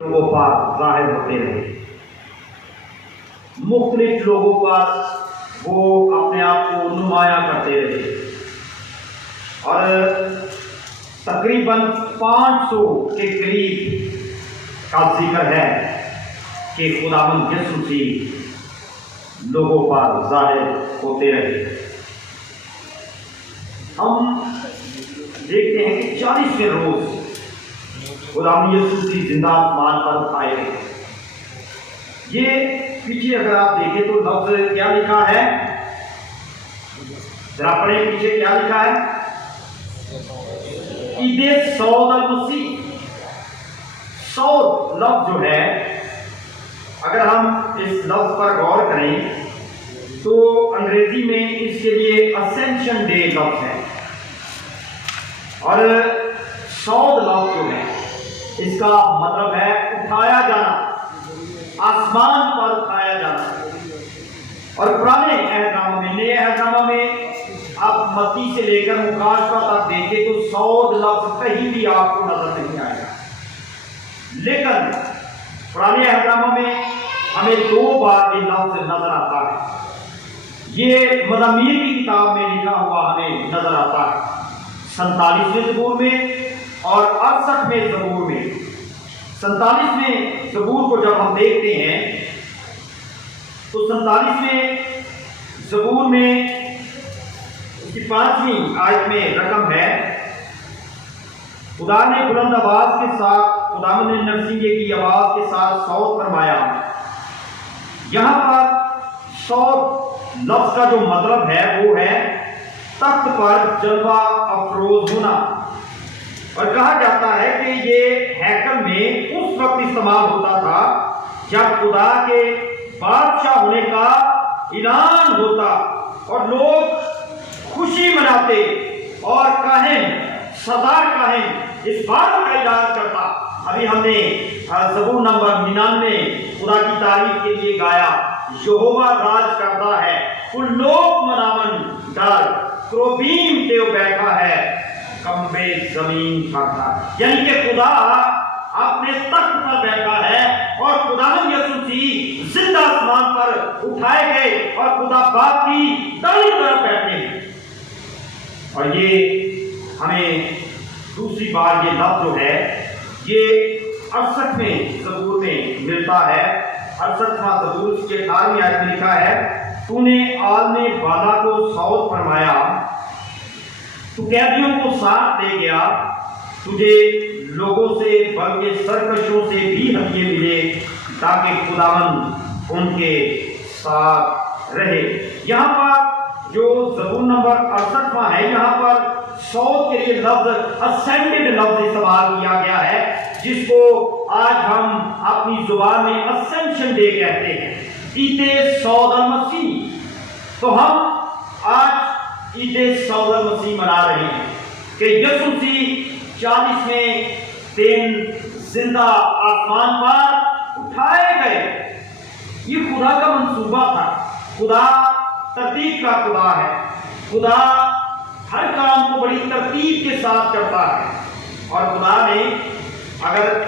لوگوں پر ظاہر ہوتے رہے، مختلف لوگوں پر وہ اپنے آپ کو نمایاں کرتے رہے، اور تقریباً 500 کے قریب کا ذکر ہے کہ خداوند یسوع مسیح لوگوں پر ظاہر ہوتے رہے۔ ہم دیکھتے ہیں کہ 40ویں روز خداوند یسوع مسیح زندہ آسمان پر اٹھائے گئے۔ یہ پیچھے اگر آپ دیکھیں تو لفظ کیا لکھا ہے، ذرا پڑھیں پیچھے کیا لکھا ہے، عید صعود المسیح۔ صعود لفظ جو ہے، اگر ہم اس لفظ پر غور کریں تو انگریزی میں اس کے لیے اسینشن ڈے لفظ ہے، اور صعود لفظ جو ہے اس کا مطلب ہے اٹھایا جانا، آسمان پر اٹھایا جانا۔ اور پرانے عہد نامہ میں، نئے عہد نامہ میں آپ متی سے لے کر مکاشفہ تک دیکھیں تو صعود لفظ کہیں بھی آپ کو نظر نہیں آئے گا، لیکن پرانے عہد نامہ میں ہمیں 2 بار یہ لفظ نظر آتا ہے۔ یہ مزامیر کی کتاب میں لکھا ہوا ہمیں نظر آتا ہے، 47ویں زبور میں اور 68ویں زبور میں۔ 47ویں زبور کو جب ہم دیکھتے ہیں تو 47ویں زبور میں اس کی 5ویں آیت میں رقم ہے، خدا نے بلند آواز کے ساتھ، خداوند نے نرسنگے کی آواز کے ساتھ صعود فرمایا۔ یہاں پر صعود لفظ کا جو مطلب ہے وہ ہے تخت پر جلوہ افروز ہونا، اور کہا جاتا ہے کہ یہ ہیکل میں اس وقت استعمال ہوتا تھا جب خدا کے بادشاہ ہونے کا اعلان ہوتا اور لوگ خوشی مناتے، اور کاہن، صدر کاہن اس بات کا اعلان کرتا۔ ابھی ہم نے زبور نمبر 99 خدا کی تعریف کے لیے گایا، یہوہ راج کرتا ہے، ان لوگ مناون ڈر، کروبیم تے بیٹھا ہے، کمبے زمین کھاتا ہے۔ یعنی کہ خدا اپنے تخت پر بیٹھا ہے، اور خداوند یسوع مسیح زندہ آسمان پر اٹھائے گئے، اور خدا باپ کی دائیں طرف بیٹھے ہیں۔ اور یہ ہمیں دوسری بار یہ لفظ جو ہے یہ 68ویں زبور میں ملتا ہے۔ 68واں زبور اس کے 18ویں آیت میں لکھا ہے، تو نے عالم بالا کو صعود فرمایا، تو قیدیوں کو ساتھ لے گیا، تجھے لوگوں سے بلکہ سرکشوں سے بھی ہدیے ملے تاکہ خداوند ان کے ساتھ رہے۔ یہاں پر جو زبور نمبر 68واں ہے، یہاں پر صعود کے لیے لفظ اسینڈڈ لفظ استعمال کیا گیا ہے، جس کو آج ہم اپنی زبان میں اسینشن ڈے کہتے ہیں، عید صعود المسیح۔ تو ہم آج عید صعود المسیح منا رہے ہیں کہ یسوع مسیح 40ویں دن زندہ آسمان پر اٹھائے گئے۔ یہ خدا کا منصوبہ تھا۔ خدا ترتیب کا خدا ہے، خدا ہر کام کو بڑی ترتیب کے ساتھ کرتا ہے، اور خدا نے اگر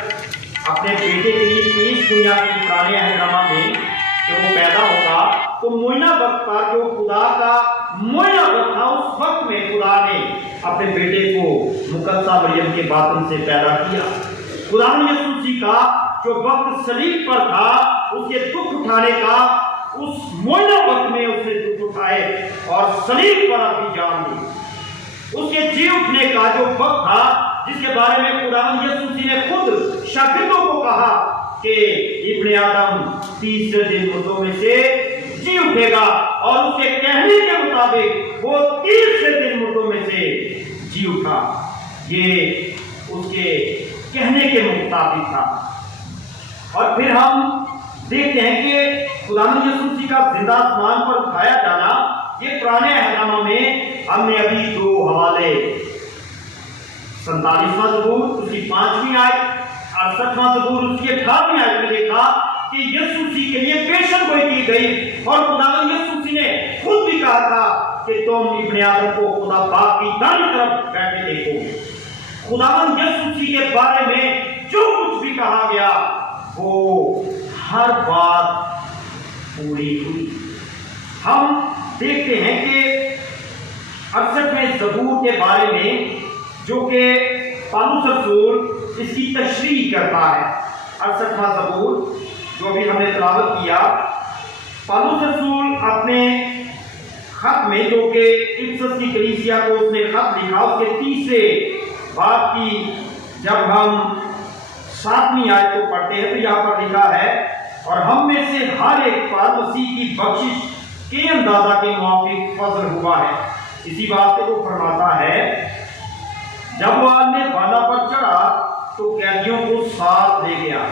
اپنے بیٹے کے لیے اس دنیا کی پرانے عہد نامہ میں کہ وہ پیدا ہوگا تو معینہ وقت پر، جو خدا کا معینہ وقت تھا، اس وقت میں خدا نے اپنے بیٹے کو مقدسہ مریم کے باطن سے پیدا کیا۔ خدا نے یسوع مسیح کا جو وقت صلیب پر تھا، اس کے دکھ اٹھانے کا، اس معینہ وقت میں اس نے دکھ اٹھائے اور صلیب پر اپنی جان دی۔ اس کے جی اٹھنے کا جو وقت تھا، جس کے بارے میں خداوند یسوع مسیح نے خود شاگردوں کو کہا کہ ابن آدم 30 دن مردوں میں سے جی اٹھے گا، اور اس کے کہنے کے مطابق وہ 30 دن مردوں میں سے جی اٹھا۔ یہ اس کے کہنے کے مطابق تھا۔ اور پھر ہم دیکھتے ہیں کہ خداوند یسوع مسیح کا زندہ آسمان پر اٹھایا جانا، یہ پرانے عہد نامہ میں ہم نے ابھی 2 حوالے، 47واں زبور اس کی 5ویں آیت، 68واں زبور اس کی 18ویں آیت میں دیکھا کہ یسوع مسیح کے لیے پیشن گوئی کی گئی، اور خداوند یسوع مسیح نے خود بھی کہا تھا کہ تم ابن آدم کو خدا باپ کی دائیں طرف بیٹھے دیکھو۔ خداوند یسوع مسیح کے بارے میں جو کچھ بھی کہا گیا وہ ہر بات پوری ہوئی۔ ہم دیکھتے ہیں کہ 68ویں زبور کے بارے میں جو کہ پالوس رسول اس کی تشریح کرتا ہے۔ 68واں زبور جو ابھی ہم نے تلاوت کیا، پالوس رسول اپنے خط میں جو کہ افسس کی کلیسیا کو اس نے خط لکھا، اس کے 30 باب کی جب ہم 7ویں آیت کو پڑھتے ہیں تو یہاں پر لکھا ہے، اور ہم میں سے ہر ایک پر مسیح کی بخشش کے اندازہ کے موافق فضل ہوا ہے۔ اسی بات سے وہ فرماتا ہے، جب وہ عالم بالا پر چڑھا تو قیدیوں کو ساتھ لے گیا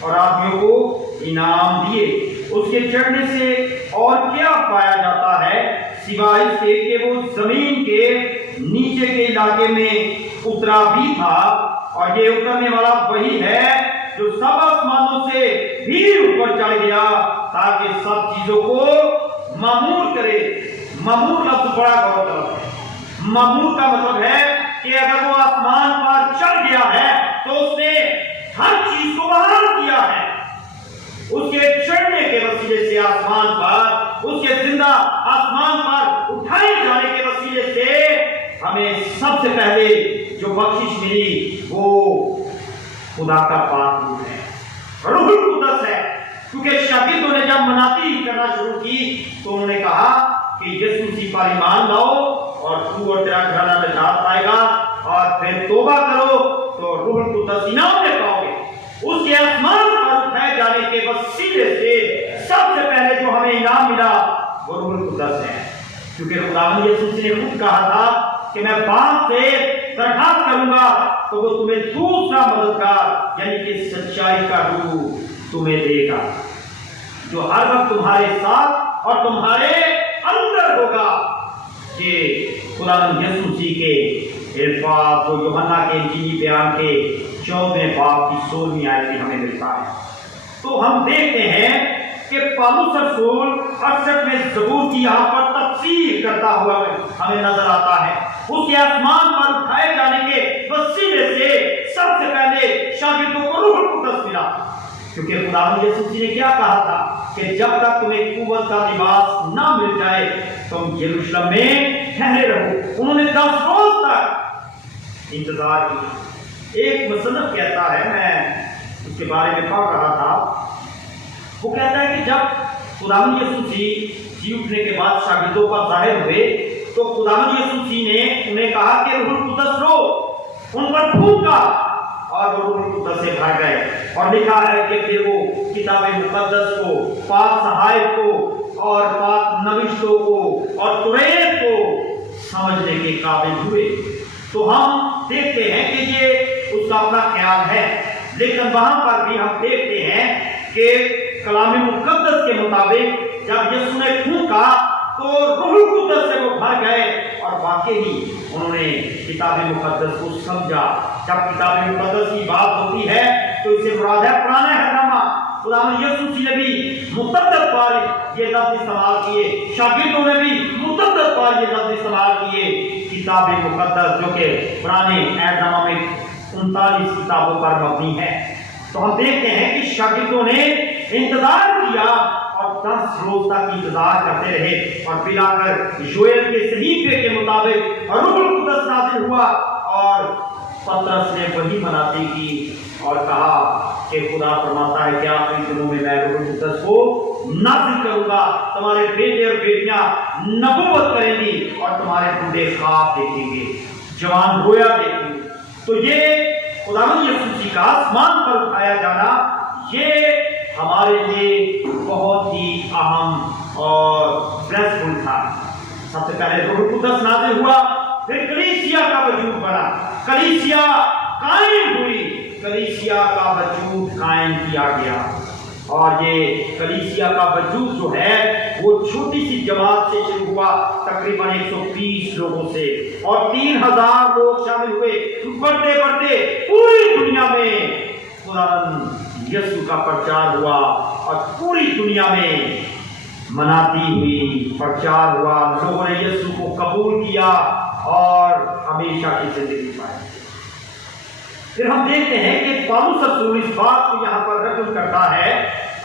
اور آدمیوں کو انعام دیے۔ اس کے چڑھنے سے اور کیا پایا جاتا ہے سوائے اس کے کہ وہ زمین کے نیچے کے علاقے میں اترا بھی تھا، اور یہ اترنے والا وہی ہے جو سب آسمانوں سے بھی اوپر چڑھ گیا تاکہ سب چیزوں کو معمور کرے۔ معمور لفظ بڑا غور طلب ہے۔ معمور کا مطلب ہے کہ اگر وہ آسمان پر چڑھ گیا ہے تو اس نے ہر چیز کو بحال کیا ہے۔ اس کے چڑھنے کے وسیلے سے آسمان پر، اس کے زندہ آسمان پر اٹھائے جانے کے وسیلے سے ہمیں سب سے پہلے جو بخشش ملی وہ خدا کا پاک روح ہے، روح القدس ہے۔ کیونکہ شاگردوں نے جب مناتی کرنا شروع کی تو انہوں نے کہا کہ یسوع مسیح پر ایمان لاؤ اور تو اور تیرا گھرانہ نجات پائے گا، اور پھر توبہ کرو تو روح القدس انعام میں پاؤ گے۔ اس کے آسمان پر اٹھائے جانے کے وسیلے سے سب سے پہلے جو ہمیں انعام ملا وہ روح القدس ہے، کیونکہ خداوند یسوع مسیح نے خود کہا تھا کہ میں باپ سے درخواست کروں گا تو وہ تمہیں دوسرا مددگار یعنی کہ سچائی کا روح تمہیں دے گا، جو ہر وقت تمہارے ساتھ اور تمہارے اندر ہوگا۔ یہ خداوند یسوع مسیح کے الفاظ جو یوحنا کے انجیلی بیان کے 14ویں باب کی 16ویں آیت میں ہمیں ملتا ہے۔ تو ہم دیکھتے ہیں کہ پالوس رسول 68ویں زبور کی یہاں پر تفسیر کرتا ہوا ہمیں نظر آتا ہے۔ اس کے آسمان پر اٹھائے جانے کے وسیلے سے سب سے پہلے شاگردوں کو روح القدس ملا، کیونکہ خداوند یسوع مسیح نے کیا کہا تھا کہ جب تک تمہیں قوت کا لباس نہ مل جائے تم یروشلم میں ٹھہرے رہو۔ انہوں نے 10 روز تک انتظار کیا۔ ایک مصنف کہتا ہے، میں اس کے بارے میں پڑھ رہا تھا، وہ کہتا ہے کہ جب خداوند یسوع مسیح جی اٹھنے کے بعد شاگردوں پر ظاہر ہوئے تو خداوند یسوع مسیح نے انہیں کہا کہ روح القدس رو، ان پر پھونکا اور وہ روح القدس سے بھر گئے۔ اور لکھا ہے کہ پھر وہ کتاب مقدس کو، پاک صحائف کو اور پاک نوشتوں کو اور توریت کو سمجھنے کے قابل ہوئے۔ تو ہم دیکھتے ہیں کہ یہ اس کا اپنا خیال ہے، لیکن وہاں پر بھی ہم دیکھتے ہیں کہ کلام مقدس کے مطابق جب یسوع نے پھونکا تو روح القدس سے وہ بھر گئے، اور واقعی انہوں نے کتاب مقدس کو سمجھا۔ جب کتاب مقدس کی بات ہوتی ہے تو اسے مراد ہے پرانا احکامہ۔ خداوند یسوع مسیح نے بھی متعدد بار یہ لفظ استعمال کیے، شاگردوں نے بھی متعدد بار یہ لفظ استعمال کیے۔ کتاب مقدس جو کہ پرانے احکامہ میں 39 کتابوں پر مبنی ہے۔ تو ہم دیکھتے ہیں کہ شاگردوں نے انتظار کیا اور 10 روز تک انتظار کرتے رہے، اور پھر آ کر یوئیل کے صحیفے کے مطابق روح القدس نازل ہوا، اور پترس نے وہی مناتی کی اور کہا کہ خدا فرماتا ہے کہ آخری دنوں میں روح القدس کو نازل کروں گا، تمہارے بیٹے اور بیٹیاں نبوت کریں گی، اور تمہارے بوڑھے خواب دیکھیں گے، جوان رویا دیکھیں گے۔ تو یہ خداوند یسوع مسیح کا آسمان پر اٹھایا جانا یہ ہمارے لیے بہت ہی اہم اور بلیسفل تھا۔ سب سے پہلے روح القدس نازل ہوا، پھر کلیسیا کا وجود بنا، کلیسیا قائم ہوئی، کلیسیا کا وجود قائم کیا گیا، اور یہ کلیسیا کا وجود جو ہے وہ چھوٹی سی جماعت سے شروع ہوا، تقریباً 130 لوگوں سے، اور 3000 لوگ شامل ہوئے، بڑھتے بڑھتے پوری دنیا میں خداوند یسوع کا پرچار ہوا، اور پوری دنیا میں مناتی ہوئی پرچار ہوا، لوگوں نے یسوع کو قبول کیا اور ہمیشہ کی زندگی پائی۔ پھر ہم دیکھتے ہیں کہ پالوس رسول اس بات کو یہاں پر رقم کرتا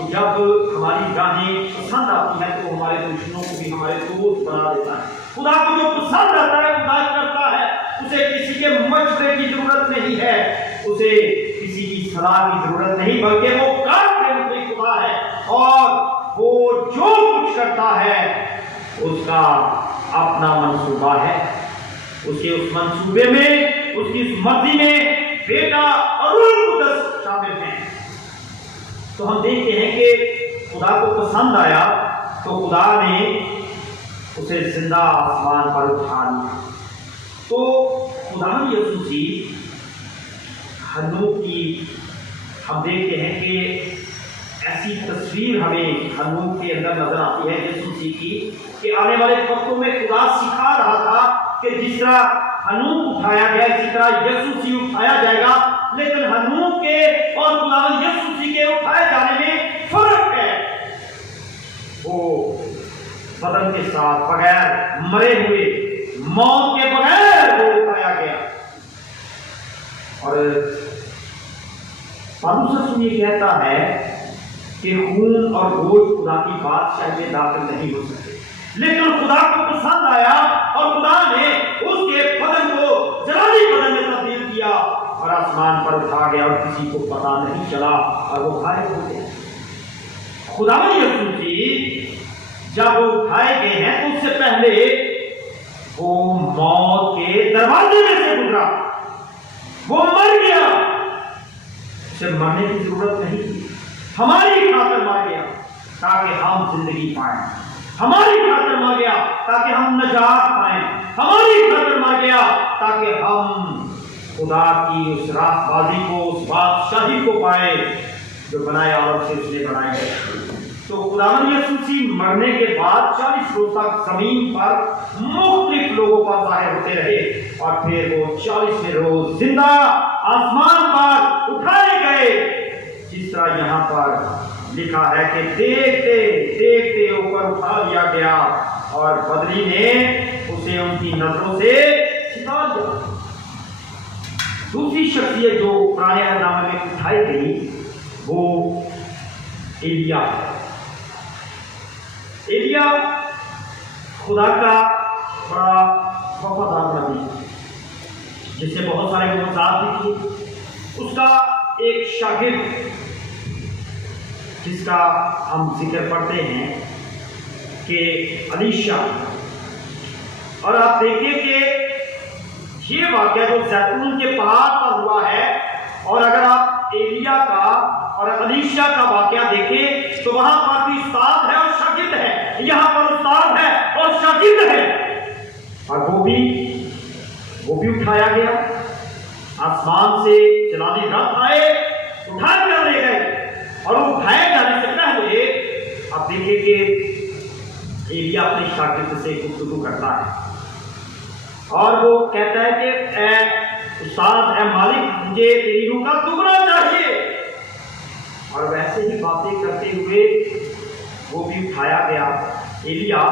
تو جب ہماری راہیں پسند آتی ہیں تو ہمارے دشمنوں کو بھی ہمارے دوست بنا دیتا ہے. خدا کو جو پسند آتا ہے خدا کرتا ہے. اسے کسی کے مشورے کی ضرورت نہیں ہے, اسے کسی کی صلاح کی ضرورت نہیں, بلکہ وہ کارنے میں خدا ہے اور وہ جو کچھ کرتا ہے اس کا اپنا منصوبہ ہے. اس کے اس منصوبے میں, اس کی اس مرضی میں بیٹا اور روح القدس شامل ہیں. تو ہم دیکھتے ہیں کہ خدا کو پسند آیا تو خدا نے اسے زندہ آسمان پر اٹھا لیا. تو خدا یسوع مسیح ہنوک کی ہم دیکھتے ہیں کہ ایسی تصویر ہمیں ہنوک کے اندر نظر آتی ہے یسوع مسیح کی, کہ آنے والے وقتوں میں خدا سکھا رہا تھا کہ جس طرح ہنوک اٹھایا گیا اسی طرح یسوع مسیح اٹھایا جائے گا. لیکن ہنوک کے اور خدا یسوع مسیح کے اٹھائے جانے میں فرق ہے. وہ بدن کے ساتھ بغیر مرے ہوئے, موت کے بغیر وہ اٹھایا گیا. اور پالوس رسول یہ کہتا ہے کہ خون اور گوشت خدا کی بادشاہی میں داخل نہیں ہو سکتے, لیکن خدا کو پسند آیا اور خدا نے اس کے بدن کو جلالی بدن میں تبدیل کیا اور آسمان پر اٹھا گیا اور کسی کو پتا نہیں چلا اور وہ غائب ہو گیا. خدا یسوع مسیح جب وہ اٹھائے گئے ہیں تو اس سے پہلے وہ موت کے دروازے میں سے گزرا, وہ مر گیا. اسے مرنے کی ضرورت نہیں تھی, ہماری خاطر مر گیا تاکہ ہم زندگی پائیں, ہماری خاطر مر گیا تاکہ ہم نجات پائیں, ہماری خاطر مر گیا تاکہ ہم خدا کی اس راست بازی کو, اس بادشاہی کو پائیں جو بنایا اور سے اس نے بنایا ہے. تو خداوند یسوع مسیح مرنے کے بعد 40 روز تک زمین پر مختلف لوگوں پر ظاہر ہوتے رہے اور پھر وہ 40ویں روز زندہ آسمان پر اٹھائے گئے, جس طرح یہاں پر لکھا ہے کہ دیکھتے دیکھتے اوپر اٹھا لیا گیا اور بدری نے اسے ان کی نظروں سے چھپا دیا. دوسری شخصیت جو پرانے عہد نامے میں اٹھائی گئی وہ ایلیا ہے. ایلیا خدا کا بڑا وفادار نبی ہے جس نے بہت سارے معجزات بھی کیے. اس کا ایک شاگرد جس کا ہم ذکر پڑھتے ہیں کہ الیشا, اور آپ دیکھیں کہ یہ واقعہ جو زیتون کے پہاڑ پر ہوا ہے, اور اگر آپ ایلیا کا اور الیشا کا واقعہ دیکھیں تو وہاں پر بھی استاد ہے اور شاگرد ہے, یہاں پر استاد ہے اور شاگرد ہے. اور وہ بھی اٹھایا گیا, آسمان سے جلالی رت آئے, اٹھا کر لے گئے, اور وہ اٹھائے جانے سے پہلے آپ دیکھیں کہ ایلیا اپنے شاگرد سے گفتگو کرتا ہے اور وہ کہتا ہے کہ اے استاد, اے مالک, مجھے تیری روح کا ٹکڑا چاہیے. اور ویسے ہی باتیں کرتے ہوئے وہ بھی اٹھایا گیا ایلیا,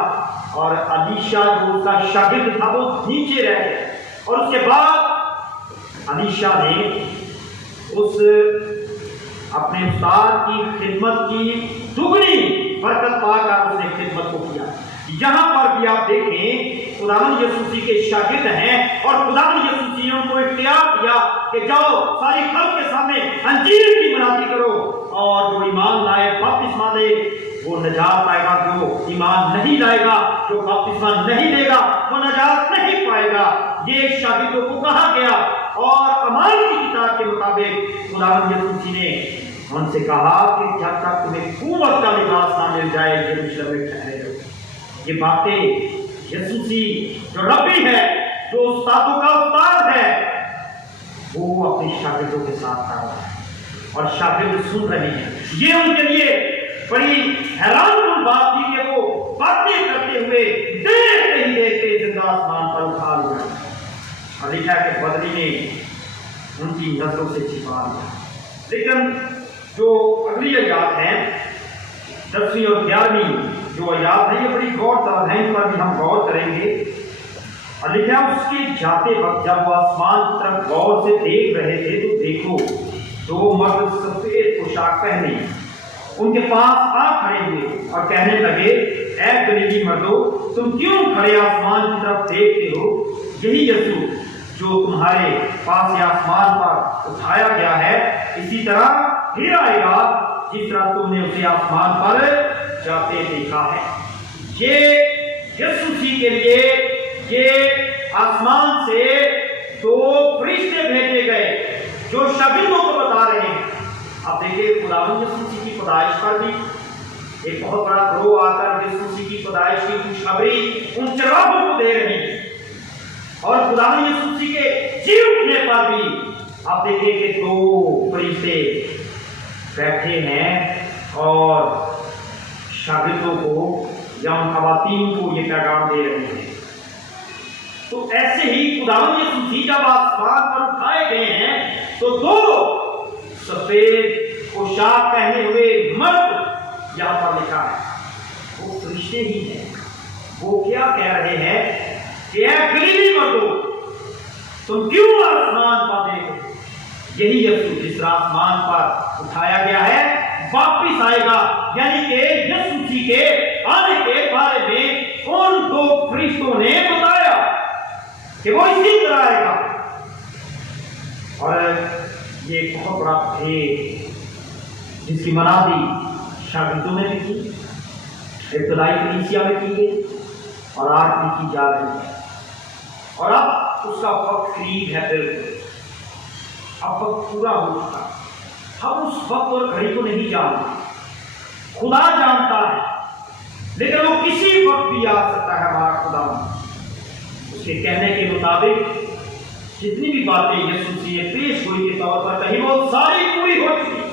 اور الیشا جو اس کا شاگرد تھا وہ نیچے رہ گیا. اور اس کے بعد الیشا نے اس اپنے استاد کی خدمت کی دگنی برکت پا کر اس نے خدمت کو کیا. یہاں پر بھی آپ دیکھیں خداوند یسوع مسیح کے شاگرد ہیں اور خداوند یسوع مسیح نے ان کو اختیار دیا کہ جاؤ ساری خلق کے سامنے انجیل کی منادی کرو, اور جو ایمان لائے بپتسمہ دے وہ نجات پائے گا, جو ایمان نہیں لائے گا, جو بپتسمہ نہیں لے گا وہ نجات نہیں پائے گا. یہ شاگردوں کو کہا گیا اور اعمال کی کتاب کے مطابق خداوند یسوع مسیح نے ان سے کہا کہ جب تک تمہیں قوت کا لباس نہ مل جائے یروشلم میں ٹھہرے رہو. یہ باتیں یسوع مسیح جو ربی ہے, جو استادوں کا استاد ہے, وہ اپنے شاگردوں کے ساتھ کر رہا ہے اور شاگرد سن رہے ہیں. یہ ان کے لیے بڑی حیران کن بات تھی کہ وہ باتیں کرتے ہوئے دیکھتے ہی دیکھتے زندہ آسمان پر اٹھا لیا, اور لکھا ہے کہ بدری نے ان کی نظروں سے چھپا لیا. لیکن جو اگلی آیات ہیں 10ویں اور 11ویں جو آیات ہیں یہ بڑی غور طلب ہیں, ان پر بھی ہم غور کریں گے. اور لکھا ہے اس کے جاتے وقت جب وہ آسمان کی طرف غور سے دیکھ رہے تھے تو دیکھو 2 مرد سفید پوشاک پہنے ان کے پاس آ کھڑے ہوئے اور کہنے لگے اے گلیلی مردو تم کیوں کھڑے آسمان کی طرف دیکھتے ہو؟ یہی یسوع جو تمہارے پاس سے آسمان پر اٹھایا گیا ہے اسی طرح پھر آئے گا جس طرح تم نے اسے آسمان پر جاتے دیکھا ہے۔ یہ یسوع مسیح کے لیے یہ آسمان سے دو فرشتے بھیجے گئے جو شاگردوں کو بتا رہے ہیں۔ اب دیکھیے خداوند یسوع مسیح کی پیدائش پر بھی ایک بہت بڑا گروہ آ کر یسوع مسیح کی پیدائش کی خوشخبری ان چراغوں کو دے رہی ہے، اور خداوند یسوع مسیح کے جی اٹھنے پر بھی آپ دیکھیں کہ دو فرشتے بیٹھے ہیں اور شاگردوں کو یا ان خواتین کو یہ پیغام دے رہے ہیں۔ تو ایسے ہی خداوند یسوع مسیح جب آسمان پر اٹھائے گئے ہیں تو دو سفید پوشاک پہنے ہوئے مرد یہاں پر لکھا ہے، وہ فرشتے ہی ہیں۔ وہ کیا کہہ رہے ہیں کہ اے گلیلی مردو تم کیوں آسمان پر دیکھو؟ یہی یسوع جس طرح آسمان پر اٹھایا گیا ہے واپس آئے گا، یعنی کہ یسوع مسیح کے آنے کے بارے میں ان دو فرشتوں نے بتایا کہ وہ اسی طرح آئے گا۔ اور یہ ایک بہت بڑا بھید جس کی منادی شاگردوں نے بھی کی، ابتدائی کلیسیا میں کی گئی اور آج بھی کی جا رہی ہے، اور اب اس کا وقت قریب ہے۔ بالکل اب وقت پورا ہو چکا، ہم اس وقت اور گھڑی کو نہیں جانتے، خدا جانتا ہے، لیکن وہ کسی وقت بھی آ سکتا ہے۔ ہمارا خدا اس کے کہنے کے مطابق جتنی بھی باتیں یسوع مسیح نے پیش گوئی کے طور پر کہیں وہ ساری پوری ہو چکی۔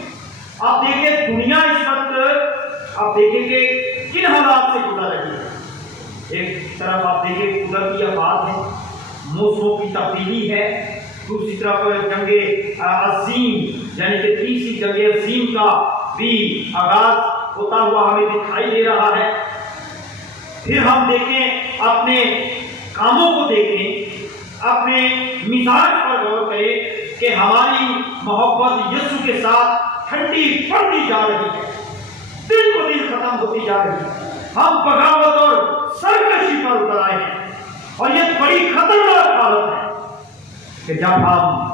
آپ دیکھیں دنیا اس وقت آپ دیکھیں کہ کن حالات سے گزر رہی ہے۔ ایک طرف آپ دیکھیں قدرتی آفات ہے، موسموں کی تبدیلی ہے، دوسری طرف جنگ عظیم یعنی کہ تیسری جنگ عظیم کا بھی آغاز ہوتا ہوا ہمیں دکھائی دے رہا ہے۔ پھر ہم دیکھیں اپنے کاموں کو دیکھیں، اپنے مزاج پر غور کریں کہ ہماری محبت یسوع کے ساتھ ٹھنڈی پڑتی جا رہی ہے، دن کو دن ختم ہوتی جا رہی ہے۔ ہم بغاوت اور سرکشی پر اتر آئے ہیں، اور یہ بڑی خطرناک حالت ہے کہ جب ہم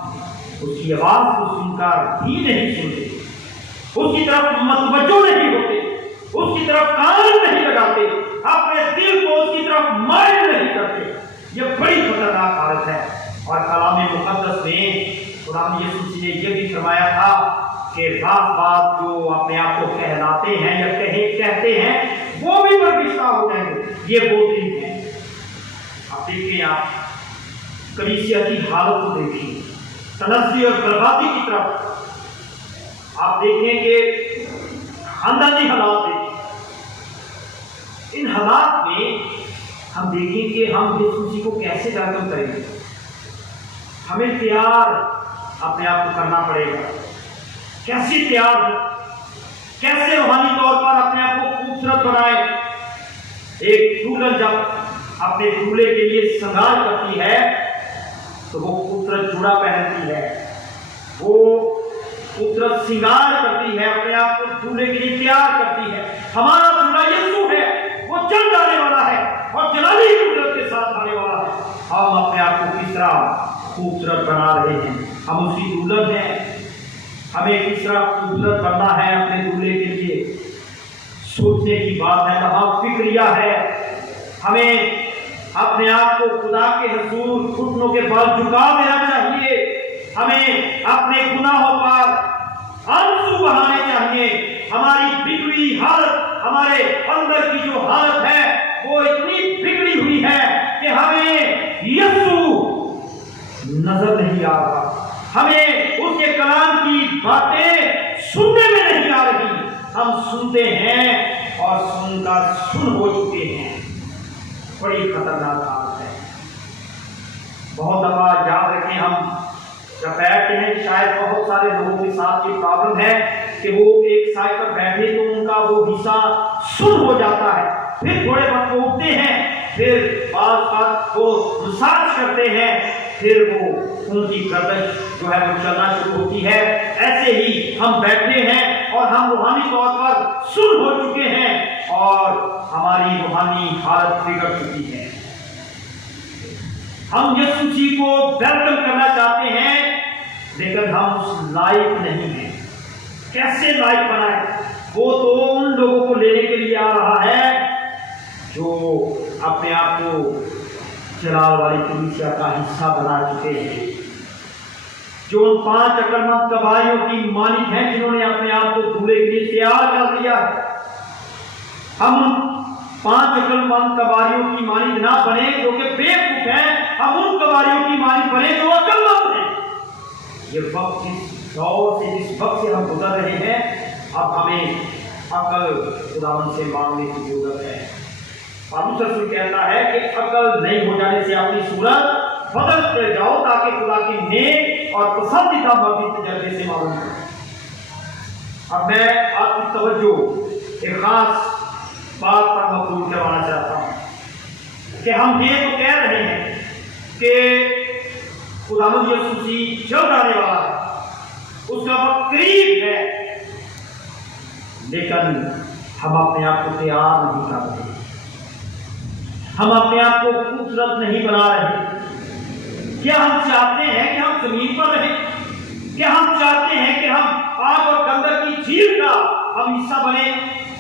اس کی آواز کو سن کر بھی نہیں سنتے، اس کی طرف متوجہ نہیں ہوتے، اس کی طرف کان نہیں لگاتے، اپنے دل کو اس کی طرف مائل نہیں کرتے، یہ بڑی خطرناک حالت ہے۔ اور کلام مقدس میں خداوند یسوع مسیح نے یہ بھی فرمایا تھا کہ رات بات جو اپنے آپ کو کہلاتے ہیں یا کہتے ہیں وہ بھی برگشتہ ہو جائیں گے۔ یہ وہ دن ہے۔ آپ دیکھیں، آپ کلیسیا کی حالت کو دیکھیں، تنزلی اور بربادی کی طرف آپ دیکھیں کہ خاندانی حالات دیکھیں۔ ان حالات میں ہم دیکھیں کہ ہم یسوع مسیح کو کیسے ویلکم کریں گے۔ ہمیں تیار اپنے آپ کو کرنا پڑے گا۔ کیسے تیار ہو، کیسے روحانی طور پر اپنے آپ کو خوبصورت بنائے۔ ایک دلہن جب اپنے دولہے کے لیے سنگار کرتی ہے تو وہ خوبصورت جوڑا پہنتی ہے، وہ خوبصورت سنگار کرتی ہے، اپنے آپ کو دولہے کے لیے تیار کرتی ہے۔ ہمارا دولہا یسوع ہے، وہ جلد آنے والا ہے اور جلالی قدرت کے ساتھ آنے والا ہے۔ ہم اپنے آپ کو کس طرح خوبصورت بنا رہے ہیں؟ ہم اس کی دلہن ہیں، ہمیں کس طرح خوبصورت بننا ہے اپنے دولہے کے لیے، سوچنے کی بات ہے، تمام فکریہ ہے۔ ہمیں اپنے آپ کو خدا کے حضور گھٹنوں کے بل جھکا دینا چاہیے، ہمیں اپنے گناہوں پر آنسو بہانے چاہیے۔ ہماری بگڑی حالت، ہمارے اندر کی جو حالت ہے وہ اتنی بگڑی ہوئی ہے کہ ہمیں یسوع نظر نہیں آ رہا، ہمیں اس کے کلام کی باتیں سننے میں نہیں آ رہی۔ ہم سنتے ہیں اور سن کر سن ہو چکے ہیں۔ بڑی خطرناک حالت ہے۔ بہت دفعہ یاد رکھیں، ہم جب بیٹھتے ہیں، شاید بہت سارے لوگوں کے ساتھ یہ پرابلم ہے کہ وہ ایک سائڈ پر بیٹھے تو ان کا وہ حصہ سن ہو جاتا ہے، پھر تھوڑے وقت وہ اٹھتے ہیں، پھر بعض بات وہ مساج کرتے ہیں، پھر وہ ان کی گردش جو ہے وہ چلنا شروع ہوتی ہے۔ ایسے ہی ہم بیٹھتے ہیں اور ہم روحانی طور پر سن ہو چکے ہیں اور ہماری روحانی حالت بگڑ چکی ہے۔ ہم یسوع مسیح کو ویلکم کرنا چاہتے ہیں لیکن ہم اس لائق نہیں ہیں۔ کیسے لائق بنائے؟ وہ تو ان لوگوں کو لینے کے لیے آ رہا ہے جو اپنے آپ کو جلال والی کلیسیا کا حصہ بنا چکے ہیں، جو ان 5 عقل مند گواہیوں کی مانند ہیں جنہوں نے اپنے آپ کو دولہے کے لیے تیار کر لیا ہے۔ ہم 5 عقل مند گواہیوں کی مانند نہ بنے جو کہ بیوقوف ہیں، ہم ان گواہیوں کی مانند بنے جو عقل مند ہیں۔ یہ وقت جس دور سے جس وقت سے ہم گزر رہے ہیں، اب ہمیں عقل خداوند سے مانگنے کی ضرورت ہے۔ پالوس رسول کہتا ہے کہ عقل نہیں ہو جانے سے اپنی صورت بدلتے جاؤ تاکہ خدا کی نیک اور پسندیدہ مرضی تجربے سے معلوم ہو۔ اب میں آپ کی توجہ ایک خاص بات پر مبذول کروانا چاہتا ہوں کہ ہم یہ تو کہہ رہے ہیں کہ خداوند یسوع مسیح جلد آنے والا ہے، اس کا وقت قریب ہے، لیکن ہم اپنے آپ کو تیار نہیں کر رہے، ہم اپنے آپ کو خوبصورت نہیں بنا رہے۔ کیا ہم چاہتے ہیں کہ ہم زمین پر رہیں؟ کیا ہم چاہتے ہیں کہ ہم آگ اور گندک کی جھیل کا ہم حصہ بنیں؟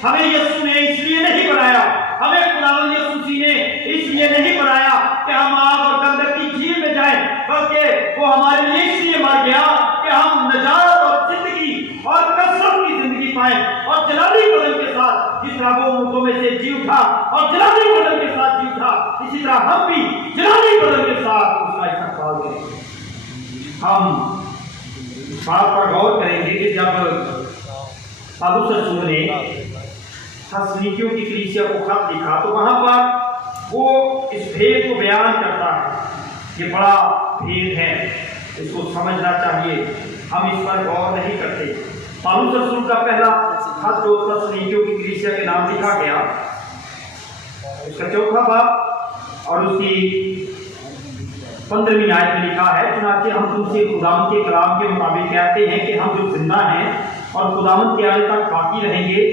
ہمیں یسوع نے اس لیے نہیں بنایا، ہمیں خداوند یسوع مسیح نے اس لیے نہیں بنایا کہ ہم آگ اور گندک کی جھیل میں جائیں، بلکہ وہ ہمارے لیے اس لیے مر گیا کہ ہم نجات اور زندگی اور کثرت کی زندگی پائیں اور جلالی بدن کے ساتھ، جس طرح وہ مردوں میں سے جی اٹھا اور جلالی بدن کے ساتھ جی اٹھا، اسی طرح ہم بھی جلالی بدن کے ساتھ اس کا استقبال کریں۔ ہم اس بات پر غور کریں گے کہ جب پالوس رسول نے تسالونیکیوں کی کلیسیا کو خط لکھا تو وہاں پر وہ اس بھید کو بیان کرتا ہے۔ یہ بڑا بھید ہے، اس کو سمجھنا چاہیے، ہم اس پر غور نہیں کرتے۔ پالوس رسول کا پہلا خط جو تسالونیکیوں کی کلیسیا کے نام لکھا گیا، اس کا 4واں باب اور اس کی 15ویں آیت میں لکھا ہے، چنانچہ ہم تم سے خداوند کے کلام کے مطابق کہتے ہیں کہ ہم جو زندہ ہیں اور خداوند کے آنے تک باقی رہیں گے،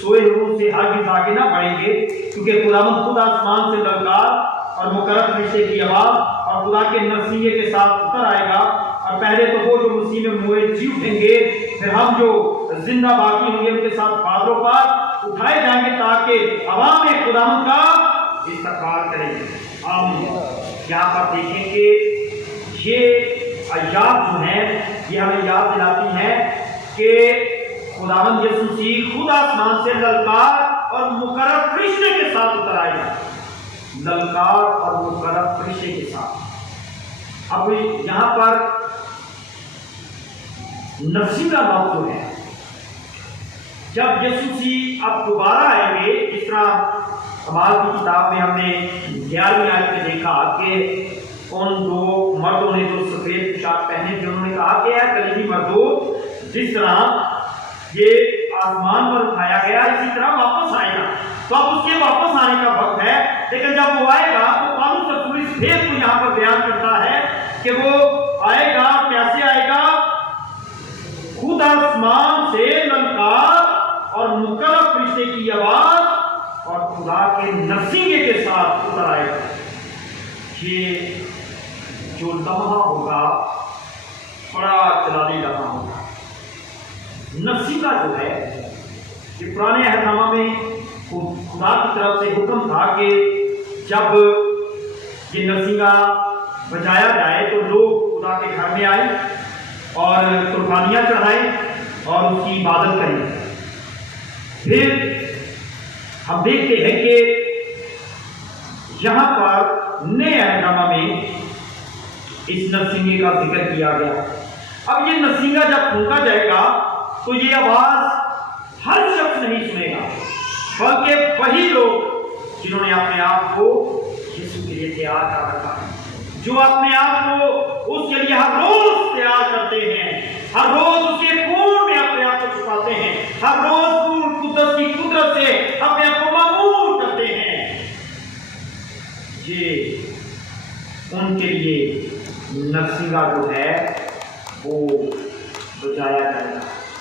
سوئے ہوئے سے ہرگز آگے نہ بڑھیں گے، کیونکہ خداوند خود آسمان سے للکار اور مقرر فرشتے کی آواز اور خدا کے نرسنگے کے ساتھ اتر آئے گا، اور پہلے تو وہ جو مسیح میں موئے جی اٹھیں گے، پھر ہم جو زندہ باقی ہوں گے ان کے ساتھ بادلوں پر اٹھائے جائیں گے تاکہ عوام خداوند کا استقبال کریں۔ ہم یہاں پر دیکھیں کہ یہ آیات جو ہیں یہ ہمیں یاد دلاتی ہیں کہ خداوند یسوع مسیح خود آسمان سے للکار اور مقرر فرشتے کے ساتھ اتر آئے گا، للکار اور مقرر فرشتے کے ساتھ۔ اب یہاں پر نرسنگا موت جو ہے، جب یسوع مسیح اب دوبارہ آئیں گے، اس طرح اعمال کی کتاب میں ہم نے 11ویں آیت میں دیکھا کہ ان 2 مردوں نے جو سفید پوشاک پہنے تھے انہوں نے کہا کہ اے گلیلی مردو، جس طرح یہ آسمان پر اٹھایا گیا اسی طرح واپس آئے گا۔ تو اب اس کے واپس آنے کا وقت ہے، لیکن جب وہ آئے گا تو پالوس رسول اس بھید کو یہاں پر بیان کرتا ہے کہ وہ آئے گا، کیسے آئے گا؟ خود آسمان سے للکار اور مقرر فرشتے کی آواز اور خدا کے نرسنگے کے ساتھ اتر آئے گا۔ یہ جو لمحہ ہوگا بڑا جلالی لمحہ ہوگا۔ نرسنگا جو ہے یہ پرانے عہد نامہ میں خدا کی طرف سے حکم تھا کہ جب یہ نرسنگا بجایا جائے تو لوگ خدا کے گھر میں آئیں اور قربانیاں چڑھائیں اور اس کی عبادت کریں۔ پھر ہم دیکھتے ہیں کہ یہاں پر نئے عہد نامہ میں اس نرسنگے کا ذکر کیا گیا۔ اب یہ نرسنگا جب پھونکا جائے گا تو یہ آواز ہر شخص نہیں سنے گا، بلکہ وہی لوگ جنہوں نے اپنے آپ کو یسوع کے لیے تیار کر رکھا ہے، جو اپنے آپ کو اس کے لیے ہر روز تیار کرتے ہیں، ہر روز اس کے خون میں اپنے آپ کو چھپاتے ہیں، ہر روز قدس کی قدرت سے اپنے آپ کو معمور کرتے ہیں۔ یہ ان کے لیے نرسنگا جو ہے وہ بجایا جائے گا۔